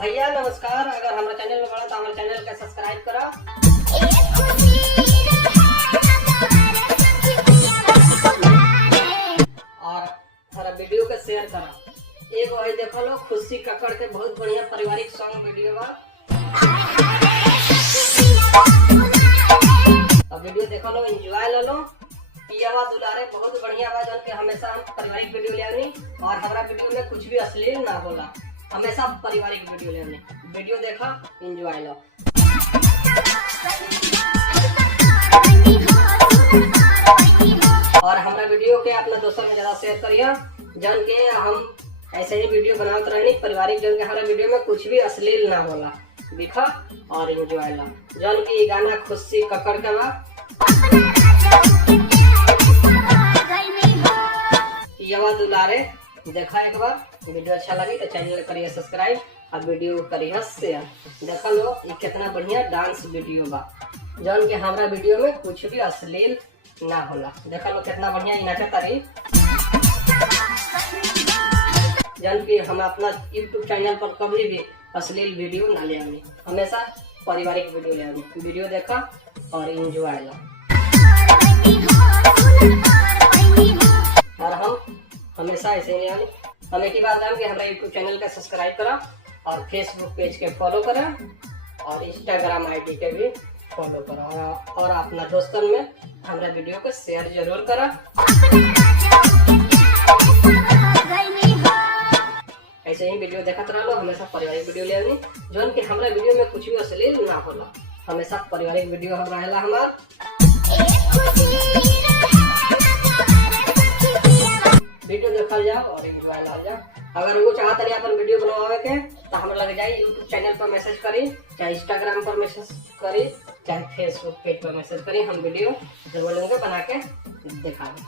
भैया नमस्कार। अगर हमारे चैनल में बड़ा तो हमारे चैनल का सब्सक्राइब करा और हमारा वीडियो के शेयर करा। एक वही देखो लो खुशी कक्कड़ के बहुत बढ़िया पारिवारिक सॉन्ग वीडियो बा। अब वीडियो देखो लो, एंजॉय ले लो। पियावा दुलारे बहुत बढ़िया बा, जौन के हमेशा हम पारिवारिक वीडियो ले आनी और हमारा वीडियो में कुछ भी अश्लील ना होला, हमेशा पारिवारिक वीडियो ले आनी। वीडियो देखा, एंजॉय लो। और हमारा वीडियो के अपना दोस्तों में ज्यादा शेयर करिए, जौन के हम ऐसे ही वीडियो बनाते रहनी पारिवारिक, जौन के हमारा वीडियो में कुछ भी अश्लील ना होला। देखा और एंजॉय लो। जौन की गाना खुशी कक्कड़ का बा। पियावा दुलारे देखा एक बार। वीडियो अच्छा लगी तो चैनल करिए सब्सक्राइब और वीडियो करिए शेयर। देखा लो ये कितना बढ़िया डांस वीडियो बा, जौन के हमारा वीडियो में कुछ भी अश्लील ना होला। देखा लो कितना बढ़िया नाचा तारी, जौन की हम अपना यूट्यूब चैनल पर कभी भी अश्लील वीडियो ना ले आनी, हमेशा पारिवारिक वीडियो ले आनी। वीडियो देखा और एंजॉय लो। और हम हमेशा ऐसे ही आनी। हम एक ही बात कि हमारा यूट्यूब चैनल का सब्सक्राइब करा और फेसबुक पेज के फॉलो करा और इंस्टाग्राम आईडी के भी फॉलो करा और अपना दोस्तों में हमारा वीडियो को शेयर जरूर करा। ऐसे ही वीडियो देखते रहो, हमेशा पारिवारिक वीडियो ले आनी, जौन कि हमारा वीडियो में कुछ भी अश्लील ना होला, हमेशा पारिवारिक वीडियो रहेला हमार। वीडियो देखल जाओ और एंजॉय ला जाओ। अगर वो चाहते हैं अपन वीडियो बनवावे के तो हम लग जाए यूट्यूब चैनल पर मैसेज करी, चाहे इंस्टाग्राम पर मैसेज करी, चाहे फेसबुक पेज पर मैसेज करी, हम वीडियो जरूर लेंगे बना के दिखा दें।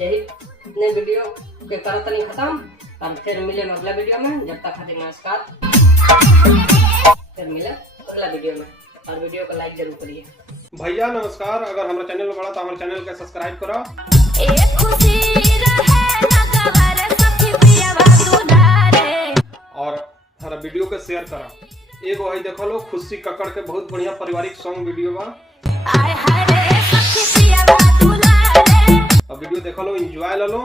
यही इतने वीडियो के करत नहीं खत्म, और फिर मिले अगला वीडियो में। जब तक खातिर नमस्कार, फिर मिले अगला वीडियो में और वीडियो को लाइक जरूर करिए। भैया नमस्कार। अगर हमारा चैनल में बड़ा तो हमारे चैनल का सब्सक्राइब करो। और हमारा वीडियो को शेयर करा। एक वही देखो लो खुशी कक्कड़ के बहुत बढ़िया पारिवारिक सॉन्ग वीडियो बा। अब वीडियो देखो लो, एंजॉय ले लो।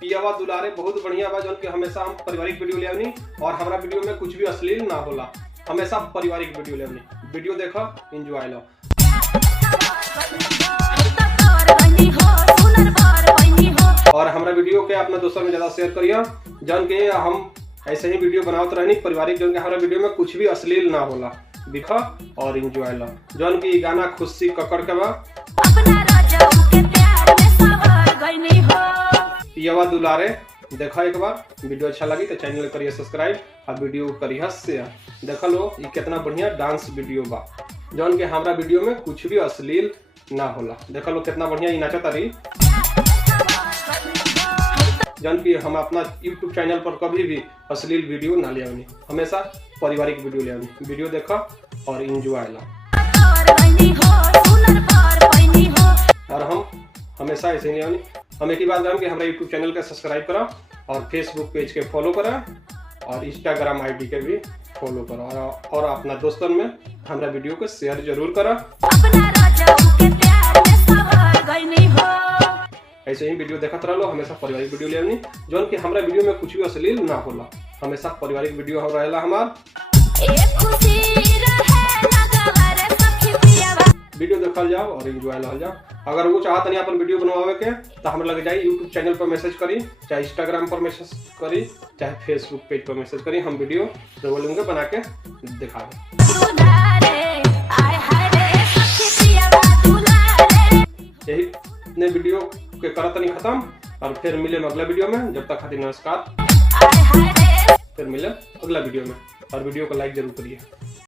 पियावा दुलारे बहुत बढ़िया बा, जौन के हमेशा हम पारिवारिक वीडियो ले आनी और हमारा वीडियो में कुछ भी अश्लील ना होला, हमेशा पारिवारिक वीडियो ले आनी। वीडियो देखो, एंजॉय लो। और हमारा वीडियो के अपना दोस्तों में ज्यादा शेयर करिए, जौन के हम ऐसे ही वीडियो बनाते रहनी पारिवारिक, जौन के हमारा वीडियो में कुछ भी अश्लील ना होला। देखा और एंजॉय लो। जौन की गाना खुशी कक्कड़ का बा। पियावा दुलारे देखा एक बार। वीडियो अच्छा लगी तो चैनल करिए सब्सक्राइब और वीडियो करिए शेयर। देखा लो ये कितना बढ़िया डांस वीडियो बा, जौन के हमारा वीडियो में कुछ भी अश्लील ना होला। देखा लो कितना बढ़िया नाचा तारी, जौन की हम अपना यूट्यूब चैनल पर कभी भी अश्लील वीडियो ना ले आनी, हमेशा पारिवारिक वीडियो ले आनी। वीडियो देखा और एंजॉय लो। और हम हमेशा ऐसे नहीं आनी। हम एक ही बात कि हमारा यूट्यूब चैनल का सब्सक्राइब करा और फेसबुक पेज के फॉलो करा और इंस्टाग्राम आईडी के भी फॉलो करा और अपना दोस्तों में हमारा वीडियो को शेयर जरूर करा। ऐसे ही वीडियो देखते रहो, हमेशा पारिवारिक वीडियो ले आनी, जौन कि हमारा वीडियो में कुछ भी अश्लील ना होला, हमेशा पारिवारिक वीडियो रहेला हमार। वीडियो देखल जाओ और एंजॉय ला जाओ। अगर वो चाहते नहीं अपन वीडियो बनवावे के तो हम लग जाए यूट्यूब चैनल पर मैसेज करी, चाहे इंस्टाग्राम पर मैसेज करी, चाहे फेसबुक पेज पर मैसेज करी, हम वीडियो जरूर लेंगे बना के दिखा दें। यही इतने वीडियो के करत नहीं खत्म, और फिर मिले अगला वीडियो में। जब तक खातिर नमस्कार, फिर मिले अगला वीडियो में और वीडियो को लाइक जरूर करिए।